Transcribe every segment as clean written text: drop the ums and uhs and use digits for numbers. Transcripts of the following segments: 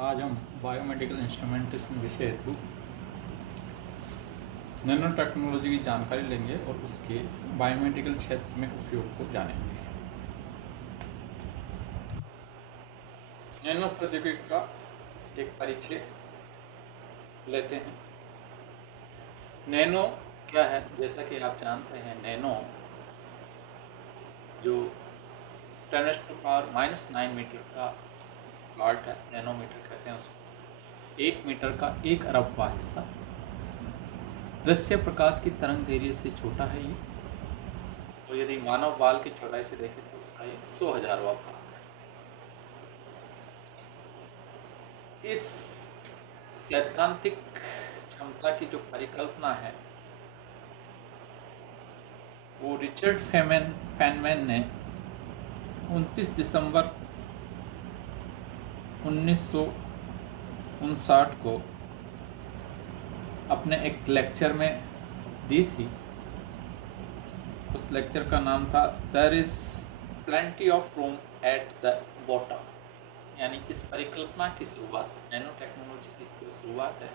आज हम biomedical instrumentation विषय हेतु नैनो टेक्नोलॉजी की जानकारी लेंगे और उसके बायोमेडिकल क्षेत्र में उपयोग को जानेंगे। नैनो प्रौद्योगिकी का एक परिचय लेते हैं। नैनो क्या है? जैसा कि आप जानते हैं, नैनो जो 10⁻⁻⁹ मीटर का पार्ट है, नैनोमीटर कहते हैं उसको। 1 मीटर का 1 अरबवां हिस्सा दृश्य प्रकाश की तरंग दैर्घ्य से छोटा है ये। और यदि मानव बाल की चौड़ाई से देखें तो उसका ये 100,000वां भाग है। इस सैद्धांतिक क्षमता की जो परिकल्पना है वो रिचर्ड फेनमैन ने 29 दिसंबर 1959 को अपने एक लेक्चर में दी थी। उस लेक्चर का नाम था there is plenty of room at the bottom, यानी इस परिकल्पना की शुरुआत, नैनो टेक्नोलॉजी की जो शुरुआत है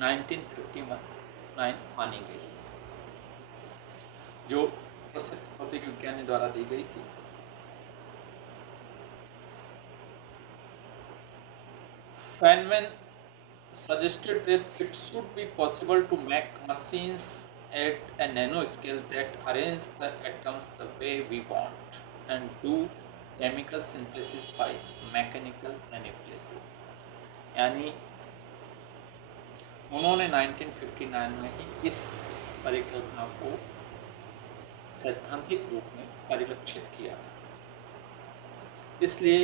1959 मानी गई, जो प्रसिद्ध भौतिक विज्ञानी द्वारा दी गई थी। Feynman suggested that it should be possible to make machines at a nanoscale that arrange the atoms the way we want and do chemical synthesis by mechanical manipulation। यानी उन्होंने 1959 में ही इस परिकल्पना को सैद्धांतिक रूप में परिलक्षित किया था। इसलिए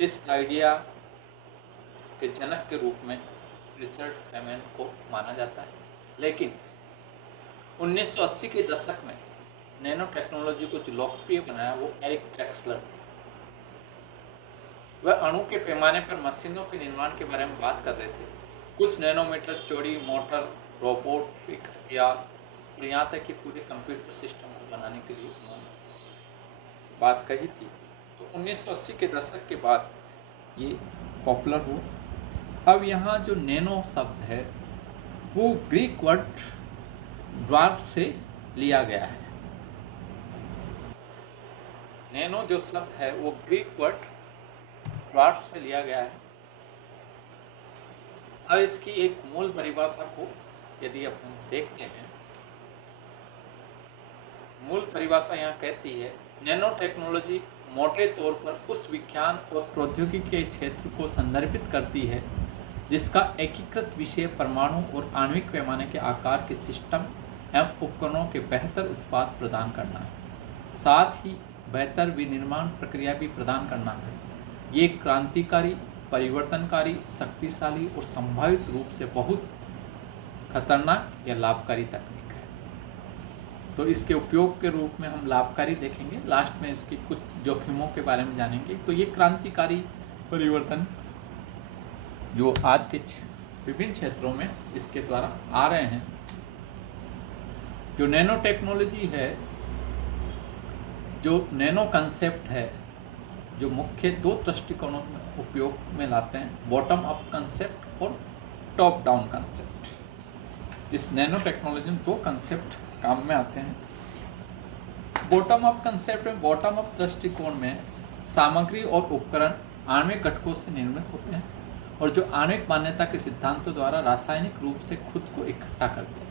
इस आइडिया के जनक के रूप में रिचर्ड फेनमैन को माना जाता है। लेकिन 1980 के दशक में नैनो टेक्नोलॉजी को जो लोकप्रिय बनाया वो एरिक ड्रेक्सलर थे। वह अणु के पैमाने पर मशीनों के निर्माण के बारे में बात कर रहे थे। कुछ नैनोमीटर चौड़ी मोटर, रोबोटिक हथियार और यहाँ तक कि पूरे कंप्यूटर सिस्टम को बनाने के लिए उन्होंने बात कही थी। तो 1980 के दशक के बाद ये पॉपुलर हुआ। अब यहाँ जो नैनो शब्द है वो ग्रीक वर्ड ड्वार्फ से लिया गया है। नैनो जो शब्द है वो ग्रीक वर्ड ड्वार्फ से लिया गया है। अब इसकी एक मूल परिभाषा को यदि अपन देखते हैं, मूल परिभाषा यहाँ कहती है नैनो टेक्नोलॉजी मोटे तौर पर उस विज्ञान और प्रौद्योगिकी के क्षेत्र को संदर्भित करती है जिसका एकीकृत विषय परमाणु और आणविक पैमाने के आकार के सिस्टम एवं उपकरणों के बेहतर उत्पाद प्रदान करना है, साथ ही बेहतर विनिर्माण प्रक्रिया भी प्रदान करना है। ये क्रांतिकारी, परिवर्तनकारी, शक्तिशाली और संभावित रूप से बहुत खतरनाक या लाभकारी तकनीक है। तो इसके उपयोग के रूप में हम लाभकारी देखेंगे, लास्ट में इसके कुछ जोखिमों के बारे में जानेंगे। तो ये क्रांतिकारी परिवर्तन जो आज के विभिन्न क्षेत्रों में इसके द्वारा आ रहे हैं। जो नैनो टेक्नोलॉजी है, जो नैनो कंसेप्ट है, जो मुख्य 2 दृष्टिकोणों में उपयोग में लाते हैं, बॉटम अप कंसेप्ट और टॉप डाउन कंसेप्ट। इस नैनो टेक्नोलॉजी में 2 कंसेप्ट काम में आते हैं। बॉटम अप कंसेप्ट में, बॉटम अप दृष्टिकोण में सामग्री और उपकरण आणविक घटकों से निर्मित होते हैं और जो आणविक मान्यता के सिद्धांतों द्वारा रासायनिक रूप से खुद को इकट्ठा करते हैं,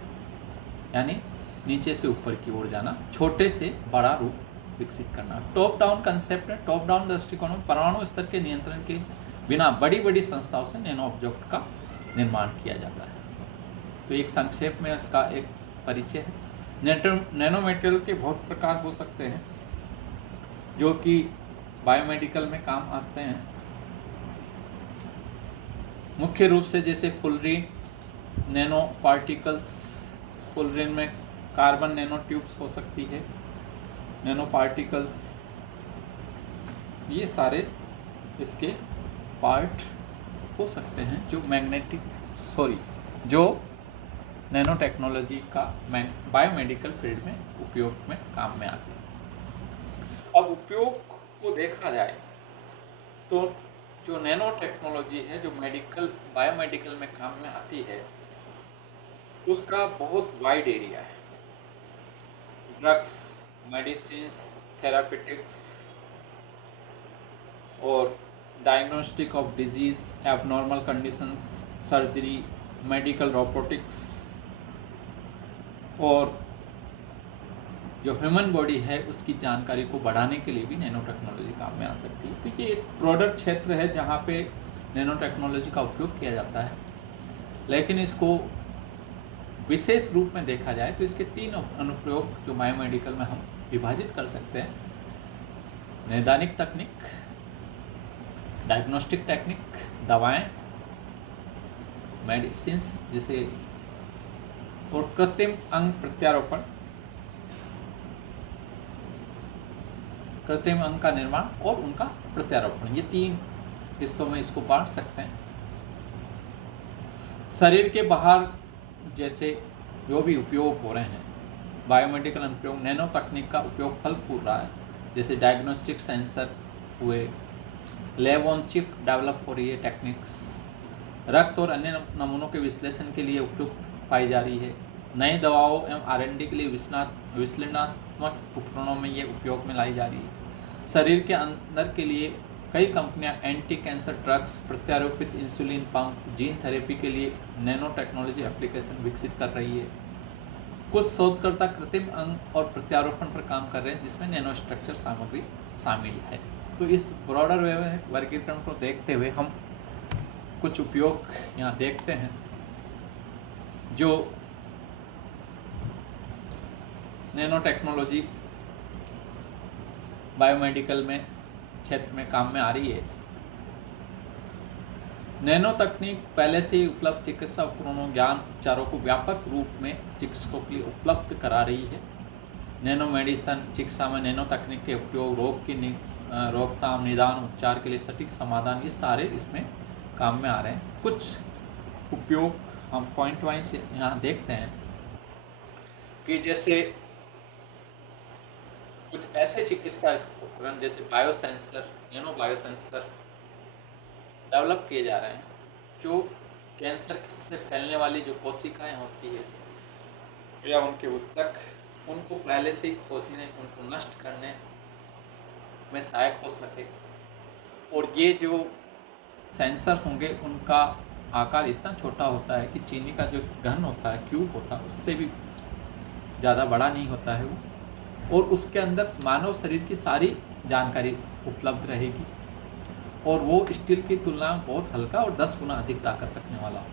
यानी नीचे से ऊपर की ओर जाना, छोटे से बड़ा रूप विकसित करना। टॉप डाउन कंसेप्ट है, टॉप डाउन दृष्टिकोण में परमाणु स्तर के नियंत्रण के बिना बड़ी बड़ी संस्थाओं से नैनो ऑब्जेक्ट का निर्माण किया जाता है। तो एक संक्षेप में इसका एक परिचय है। नैनो मटेरियल के बहुत प्रकार हो सकते हैं जो कि बायोमेडिकल में काम आते हैं। मुख्य रूप से जैसे फुलरीन नैनो पार्टिकल्स, फुलरीन में कार्बन नैनो ट्यूब्स हो सकती है, नैनो पार्टिकल्स, ये सारे इसके पार्ट हो सकते हैं जो जो नैनो टेक्नोलॉजी का बायोमेडिकल फील्ड में उपयोग में काम में आते हैं। अब उपयोग को देखा जाए तो जो नैनो टेक्नोलॉजी है जो बायोमेडिकल में काम में आती है, उसका बहुत वाइड एरिया है। ड्रग्स, मेडिसिन्स, थेरापेटिक्स और diagnostic of disease, abnormal conditions, surgery, medical robotics और जो ह्यूमन बॉडी है उसकी जानकारी को बढ़ाने के लिए भी नैनो टेक्नोलॉजी काम में आ सकती है। तो ये एक ब्रॉडर क्षेत्र है जहाँ पे नैनो टेक्नोलॉजी का उपयोग किया जाता है, लेकिन इसको विशेष रूप में देखा जाए तो इसके 3 अनुप्रयोग जो बायोमेडिकल में हम विभाजित कर सकते हैं: नैदानिक तकनीक, डायग्नोस्टिक टेक्निक, दवाएं, मेडिसिन्स जिसे, और कृत्रिम अंग प्रत्यारोपण, कृत्रिम अंग का निर्माण और उनका प्रत्यारोपण। ये 3 हिस्सों में इसको बांट सकते हैं। शरीर के बाहर जैसे जो भी उपयोग हो रहे हैं, बायोमेडिकल अनुप्रयोग नैनो तकनीक का उपयोग फल फूल रहा है। जैसे डायग्नोस्टिक सेंसर हुए, लैब ऑन चिप डेवलप हो रही है टेक्निक्स, रक्त और अन्य नमूनों के विश्लेषण के लिए उपयुक्त पाई जा रही है। नई दवाओं एवं R&D के लिए विश्लेषणात्मक उपकरणों में ये उपयोग में लाई जा रही है। शरीर के अंदर के लिए कई कंपनियां एंटी कैंसर ड्रग्स, प्रत्यारोपित इंसुलिन पंप, जीन थेरेपी के लिए नैनो टेक्नोलॉजी एप्लीकेशन विकसित कर रही है। कुछ शोधकर्ता कृत्रिम अंग और प्रत्यारोपण पर काम कर रहे हैं जिसमें नैनो स्ट्रक्चर सामग्री शामिल है। तो इस ब्रॉडर वे में वर्गीकरण को देखते हुए हम कुछ उपयोग यहाँ देखते हैं जो नैनो टेक्नोलॉजी बायोमेडिकल में क्षेत्र में काम में आ रही है। नैनो तकनीक पहले से ही उपलब्ध चिकित्सा उपकरणों, ज्ञान, उपचारों को व्यापक रूप में चिकित्सकों के लिए उपलब्ध करा रही है। नैनो मेडिसिन चिकित्सा में नैनो तकनीक के उपयोग, रोग की रोकथाम, निदान, उपचार के लिए सटीक समाधान, ये सारे इसमें काम में आ रहे हैं। कुछ उपयोग हम पॉइंट वाइज यहाँ देखते हैं कि जैसे कुछ ऐसे चिकित्सा उपकरण जैसे बायोसेंसर, नैनो बायोसेंसर डेवलप किए जा रहे हैं जो कैंसर से फैलने वाली जो कोशिकाएं होती है या उनके ऊतक, उनको पहले से ही खोजने, उनको नष्ट करने में सहायक हो सके। और ये जो सेंसर होंगे उनका आकार इतना छोटा होता है कि चीनी का जो घन होता है, क्यूब होता है, उससे भी ज़्यादा बड़ा नहीं होता है वो, और उसके अंदर मानव शरीर की सारी जानकारी उपलब्ध रहेगी और वो स्टील की तुलना में बहुत हल्का और 10 गुना अधिक ताकत रखने वाला हो।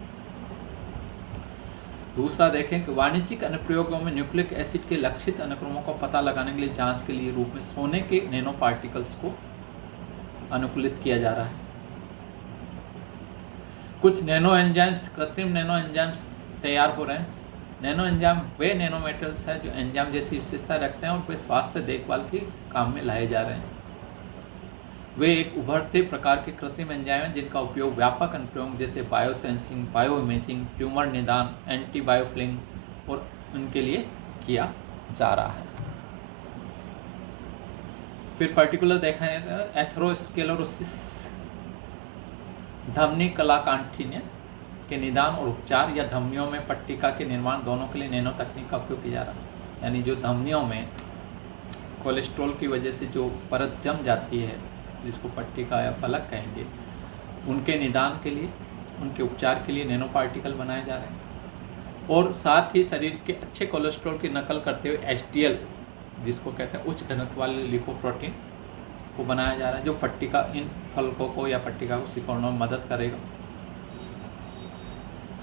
दूसरा देखें कि वाणिज्यिक अनुप्रयोगों में न्यूक्लिक एसिड के लक्षित अनुक्रमों का पता लगाने के लिए जांच के लिए रूप में सोने के नैनो पार्टिकल्स को अनुकूलित किया जा रहा है। कुछ नैनो एंजाइम्स, कृत्रिम नैनो एंजाइम्स तैयार हो रहे हैं। नैनो एंजाइम वे नैनो मेटल्स हैं जो एंजाइम जैसी विशेषता रखते हैं और वे स्वास्थ्य देखभाल के काम में लाए जा रहे हैं। वे एक उभरते प्रकार के कृत्रिम एंजाइम हैं जिनका उपयोग व्यापक अनुप्रयोग जैसे बायोसेंसिंग, बायो इमेजिंग, ट्यूमर निदान, एंटी बायोफिलिंग और उनके लिए किया जा रहा है। फिर पर्टिकुलर देखा है एथेरोस्क्लेरोसिस, धमनी कलाकांठिन्य के निदान और उपचार या धमनियों में पट्टिका के निर्माण, दोनों के लिए नैनो तकनीक का उपयोग किया जा रहा है। यानी जो धमनियों में कोलेस्ट्रॉल की वजह से जो परत जम जाती है, जिसको पट्टिका या फलक कहेंगे, उनके निदान के लिए, उनके उपचार के लिए नैनो पार्टिकल बनाए जा रहे हैं। और साथ ही शरीर के अच्छे कोलेस्ट्रॉल की नकल करते हुए HDL, जिसको कहते हैं उच्च घनत्व वाले लिपोप्रोटीन, को बनाया जा रहा है जो पट्टिका, इन फलकों को या पट्टिका को सिकुड़ने में मदद करेगा।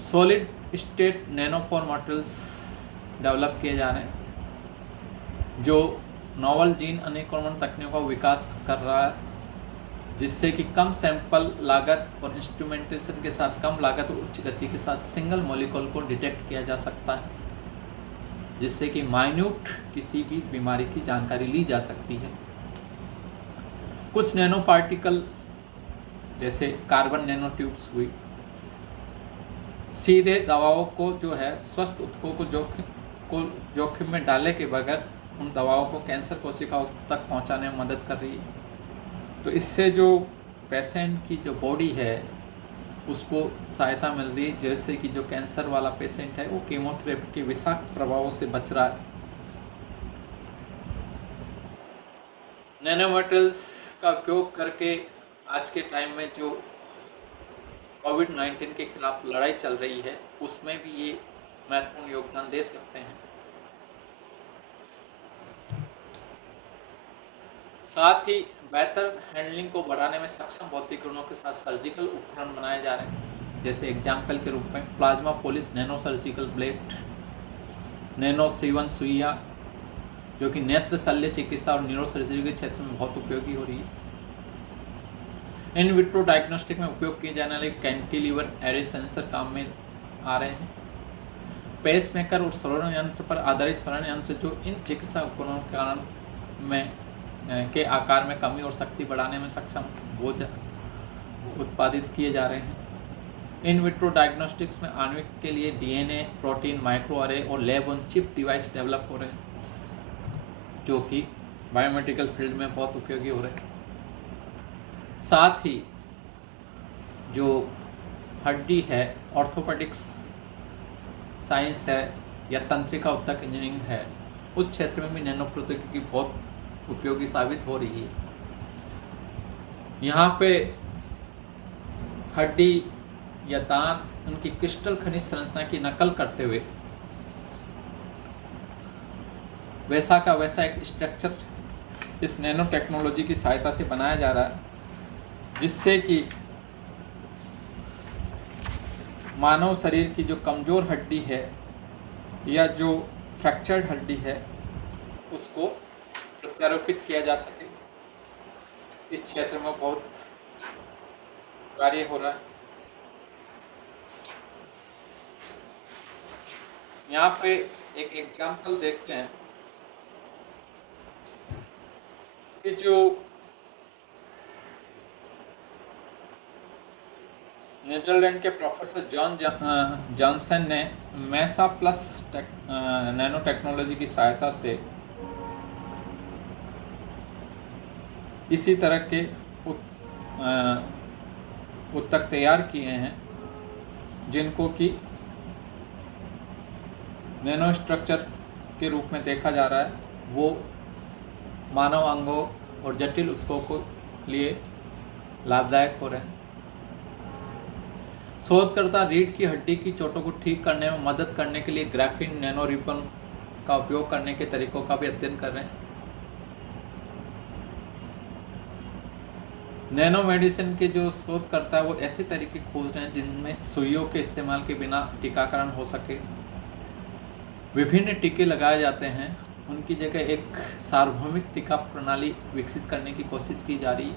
Solid state Nanopore models develop किए जा रहे हैं जो नॉवल जीन अनुक्रमण तकनीकों का विकास कर रहा है, जिससे कि कम सैंपल लागत और इंस्ट्रूमेंटेशन के साथ कम लागत और उच्च गति के साथ सिंगल मॉलिक्यूल को डिटेक्ट किया जा सकता है, जिससे कि माइन्यूट किसी भी बीमारी की जानकारी ली जा सकती है। कुछ नैनो पार्टिकल जैसे कार्बन नैनो ट्यूब्स हुई, सीधे दवाओं को जो है स्वस्थ ऊतकों को जोखिम में डाले के बगैर उन दवाओं को कैंसर कोशिकाओं तक पहुंचाने में मदद कर रही है। तो इससे जो पेशेंट की जो बॉडी है उसको सहायता मिल रही है, जैसे कि जो कैंसर वाला पेशेंट है वो कीमोथेरेपी के विषाक्त प्रभावों से बच रहा है। नैनो मटेरियल्स का उपयोग करके आज के टाइम में जो कोविड-19 के खिलाफ लड़ाई चल रही है उसमें भी ये महत्वपूर्ण योगदान दे सकते हैं। साथ ही बेहतर हैंडलिंग को बढ़ाने में सक्षम भौतिक गुणों के साथ सर्जिकल उपकरण बनाए जा रहे हैं, जैसे एग्जाम्पल के रूप में plasma police nano surgical blade, nano C1 सुइया, जो कि नेत्र शल्य चिकित्सा और न्यूरोसर्जरी के क्षेत्र में बहुत उपयोगी हो रही है। इन विट्रो डायग्नोस्टिक में उपयोग किए जाने वाले कैंटिलीवर एरे सेंसर काम में आ रहे हैं। पेसमेकर और स्वर्ण यंत्र पर आधारित स्वर्ण यंत्र जो इन चिकित्सा उपकरणों के कारण में के आकार में कमी और शक्ति बढ़ाने में सक्षम वो उत्पादित किए जा रहे हैं। इन विट्रो डायग्नोस्टिक्स में आणविक के लिए DNA, प्रोटीन, माइक्रो अरे और lab on chip device develop हो रहे हैं, जो कि बायोमेडिकल फील्ड में बहुत उपयोगी हो रहे हैं। साथ ही जो हड्डी है, ऑर्थोपेडिक्स साइंस है या तंत्रिका उत्तक इंजीनियरिंग है, उस क्षेत्र में भी नैनो प्रौद्योगिकी बहुत उपयोगी साबित हो रही है। यहाँ पे हड्डी या दांत, उनकी क्रिस्टल खनिज संरचना की नकल करते हुए वैसा का वैसा एक स्ट्रक्चर इस नैनो टेक्नोलॉजी की सहायता से बनाया जा रहा है, जिससे कि मानव शरीर की जो कमज़ोर हड्डी है या जो फ्रैक्चर्ड हड्डी है उसको प्रत्यारोपित किया जा सके। इस क्षेत्र में बहुत कार्य हो रहा है। यहाँ पे एक एग्जाम्पल देखते हैं कि जो नीदरलैंड के प्रोफेसर जॉनसन ने मेसा प्लस नैनो टेक्नोलॉजी की सहायता से इसी तरह के उत्तक तैयार किए हैं, जिनको कि नैनो स्ट्रक्चर के रूप में देखा जा रहा है। वो मानव अंगों और जटिल उत्तकों को लिए लाभदायक हो रहे हैं। शोधकर्ता रीढ़ की हड्डी की चोटों को ठीक करने में मदद करने के लिए ग्राफीन नैनो रिबन का उपयोग करने के तरीकों का भी अध्ययन कर रहे हैं। नैनो मेडिसिन के जो शोधकर्ता है वो ऐसे तरीके खोज रहे हैं जिनमें सुइयों के इस्तेमाल के बिना टीकाकरण हो सके। विभिन्न टीके लगाए जाते हैं, उनकी जगह एक सार्वभौमिक टीका प्रणाली विकसित करने की कोशिश की जा रही है,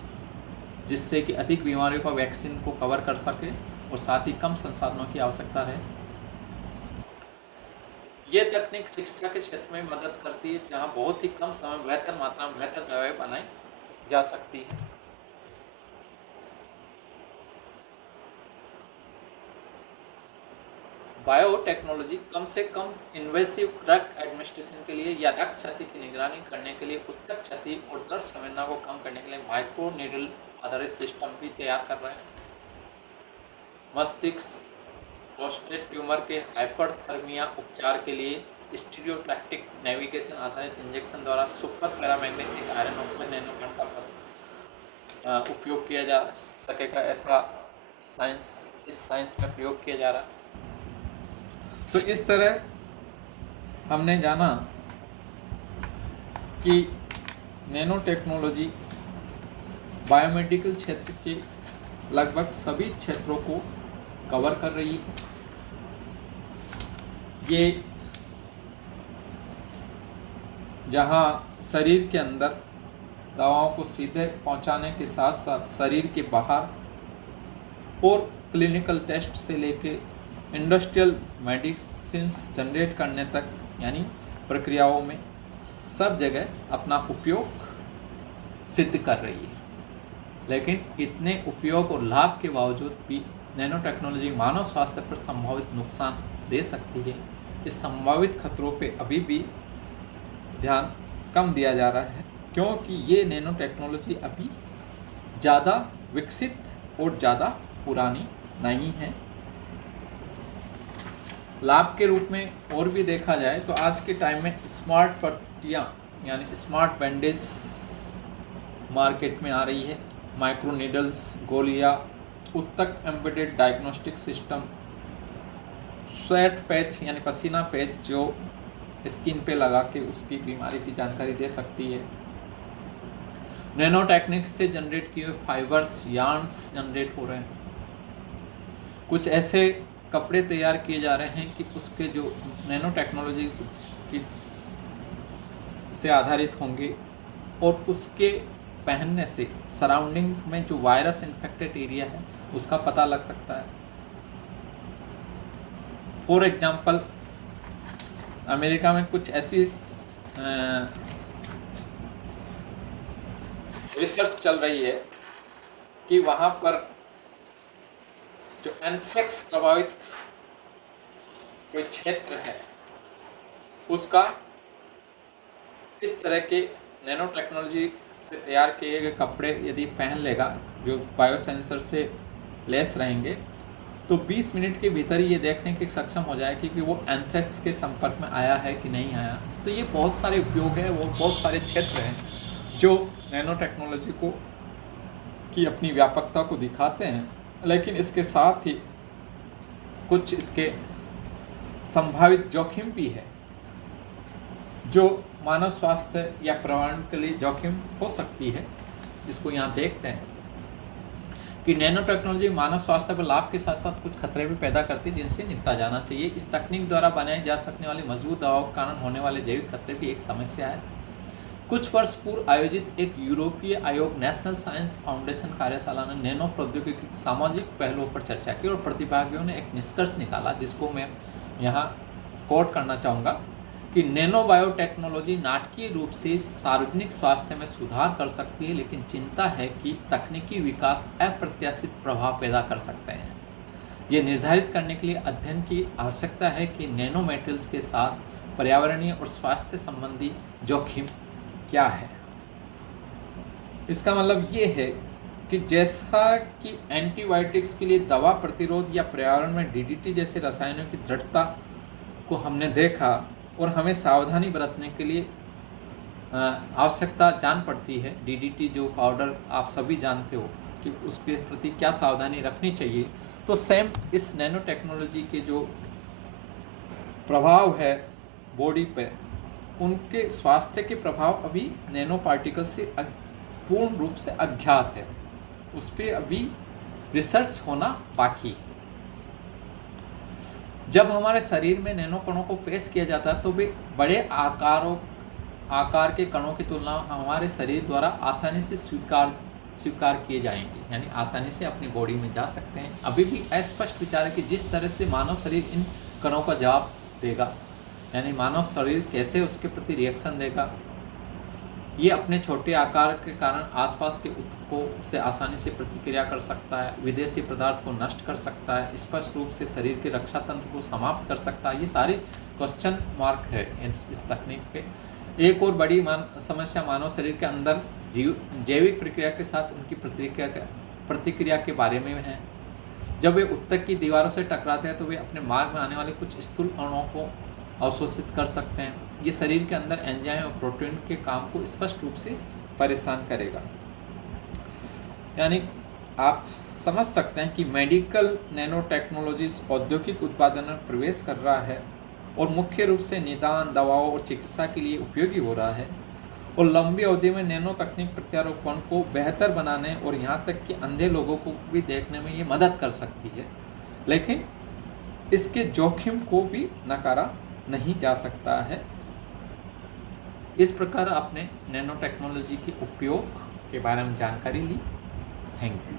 जिससे कि अधिक बीमारियों का वैक्सीन को कवर कर सके और साथ ही कम संसाधनों की आवश्यकता रहे। ये तकनीक चिकित्सा के क्षेत्र में मदद करती है, जहाँ बहुत ही कम समय में बेहतर मात्रा में बेहतर दवाएं बनाई जा सकती है। बायोटेक्नोलॉजी कम से कम इन्वेसिव ड्रग एडमिनिस्ट्रेशन के लिए या रक्त क्षति की निगरानी करने के लिए उत्तक क्षति और दर्द संवेदना को कम करने के लिए माइक्रो नीडल आधारित सिस्टम भी तैयार कर रहे हैं। मस्तिष्क प्रोस्टेट ट्यूमर के हाइपरथर्मिया उपचार के लिए स्टीरियोटैक्टिक नेविगेशन आधारित इंजेक्शन द्वारा सुपर पैरामैग्नेटिक आयरन ऑक्साइड नैनोकण का उपयोग किया जा सकेगा, ऐसा इस साइंस में प्रयोग किया जा रहा है। तो इस तरह हमने जाना कि नैनो टेक्नोलॉजी बायोमेडिकल क्षेत्र के लगभग सभी क्षेत्रों को कवर कर रही है। ये जहां शरीर के अंदर दवाओं को सीधे पहुंचाने के साथ साथ शरीर के बाहर और क्लिनिकल टेस्ट से लेके इंडस्ट्रियल मेडिसिन्स जनरेट करने तक, यानी प्रक्रियाओं में सब जगह अपना उपयोग सिद्ध कर रही है। लेकिन इतने उपयोग और लाभ के बावजूद भी नैनो टेक्नोलॉजी मानव स्वास्थ्य पर संभावित नुकसान दे सकती है। इस संभावित खतरों पे अभी भी ध्यान कम दिया जा रहा है, क्योंकि ये नैनो टेक्नोलॉजी अभी ज़्यादा विकसित और ज़्यादा पुरानी नहीं है। लाभ के रूप में और भी देखा जाए तो आज के टाइम में स्मार्ट पट्टियाँ यानी स्मार्ट बैंडेज मार्केट में आ रही है। माइक्रो नीडल्स, गोलियाँ, उत्तक embedded diagnostic system, sweat patch यानी पसीना पैच जो स्किन पे लगा के उसकी बीमारी की जानकारी दे सकती है। नैनो टेक्निक्स से जनरेट किए हुए फाइबर्स, यार्न्स जनरेट हो रहे हैं। कुछ ऐसे कपड़े तैयार किए जा रहे हैं कि उसके जो नैनो टेक्नोलॉजी की से आधारित होंगे और उसके पहनने से सराउंडिंग में जो वायरस इन्फेक्टेड एरिया है उसका पता लग सकता है। फॉर एग्जांपल, अमेरिका में कुछ ऐसी रिसर्च चल रही है कि वहाँ पर जो एंथ्रेक्स प्रभावित कोई क्षेत्र है उसका इस तरह के नैनो टेक्नोलॉजी से तैयार किए गए कपड़े यदि पहन लेगा जो बायोसेंसर से लेस रहेंगे तो 20 मिनट के भीतर ये देखने के सक्षम हो जाएगी कि वो एंथ्रेक्स के संपर्क में आया है कि नहीं आया। तो ये बहुत सारे उपयोग है, वो बहुत सारे क्षेत्र हैं जो नैनो टेक्नोलॉजी को की अपनी व्यापकता को दिखाते हैं। लेकिन इसके साथ ही कुछ इसके संभावित जोखिम भी है जो मानव स्वास्थ्य या पर्यावरण के लिए जोखिम हो सकती है, जिसको यहाँ देखते हैं कि नैनो टेक्नोलॉजी मानव स्वास्थ्य पर लाभ के साथ साथ कुछ खतरे भी पैदा करती है जिनसे निपटा जाना चाहिए। इस तकनीक द्वारा बनाई जा सकने वाली मजबूत दवाओं के कारण होने वाले जैविक खतरे भी एक समस्या है। कुछ वर्ष पूर्व आयोजित एक यूरोपीय आयोग नेशनल साइंस फाउंडेशन कार्यशाला ने नैनो प्रौद्योगिकी की सामाजिक पहलुओं पर चर्चा की और प्रतिभागियों ने एक निष्कर्ष निकाला जिसको मैं यहाँ कोट करना चाहूँगा कि नैनो बायोटेक्नोलॉजी नाटकीय रूप से सार्वजनिक स्वास्थ्य में सुधार कर सकती है, लेकिन चिंता है कि तकनीकी विकास अप्रत्याशित प्रभाव पैदा कर सकते हैं। ये निर्धारित करने के लिए अध्ययन की आवश्यकता है कि नैनो मटेरियल्स के साथ पर्यावरणीय और स्वास्थ्य संबंधी जोखिम क्या है। इसका मतलब ये है कि जैसा कि एंटीबायोटिक्स के लिए दवा प्रतिरोध या पर्यावरण में डीडीटी जैसे रसायनों की दृढ़ता को हमने देखा और हमें सावधानी बरतने के लिए आवश्यकता जान पड़ती है। डीडीटी जो पाउडर आप सभी जानते हो कि उसके प्रति क्या सावधानी रखनी चाहिए। तो सेम इस नैनो टेक्नोलॉजी के जो प्रभाव है बॉडी पे, उनके स्वास्थ्य के प्रभाव अभी नैनो पार्टिकल से पूर्ण रूप से अज्ञात है, उस पर अभी रिसर्च होना बाकी है। जब हमारे शरीर में नैनो कणों को पेश किया जाता है तो वे बड़े आकार के कणों की तुलना हमारे शरीर द्वारा आसानी से स्वीकार किए जाएंगे, यानी आसानी से अपनी बॉडी में जा सकते हैं। अभी भी अस्पष्ट विचार है कि जिस तरह से मानव शरीर इन कणों का जवाब देगा, यानी मानव शरीर कैसे उसके प्रति रिएक्शन देगा, ये अपने छोटे आकार के कारण आसपास के ऊतकों से आसानी से प्रतिक्रिया कर सकता है, विदेशी पदार्थ को नष्ट कर सकता है, स्पष्ट रूप से शरीर के रक्षा तंत्र को समाप्त कर सकता है। ये सारी क्वेश्चन मार्क है इस तकनीक पे। एक और बड़ी समस्या मानव शरीर के अंदर जैविक प्रक्रिया के साथ उनकी प्रतिक्रिया के बारे में है। जब वे ऊतक की दीवारों से टकराते हैं तो वे अपने मार्ग में आने वाले कुछ स्थूल अणुओं को अवशोषित कर सकते हैं। ये शरीर के अंदर एंजाइम और प्रोटीन के काम को स्पष्ट रूप से परेशान करेगा। यानी आप समझ सकते हैं कि मेडिकल नैनो टेक्नोलॉजीज औद्योगिक उत्पादन में प्रवेश कर रहा है और मुख्य रूप से निदान, दवाओं और चिकित्सा के लिए उपयोगी हो रहा है और लंबी अवधि में नैनो तकनीक प्रत्यारोपण को बेहतर बनाने और यहाँ तक कि अंधे लोगों को भी देखने में ये मदद कर सकती है। लेकिन इसके जोखिम को भी नकारा नहीं जा सकता है। इस प्रकार आपने नैनो टेक्नोलॉजी के उपयोग के बारे में जानकारी ली। Thank you.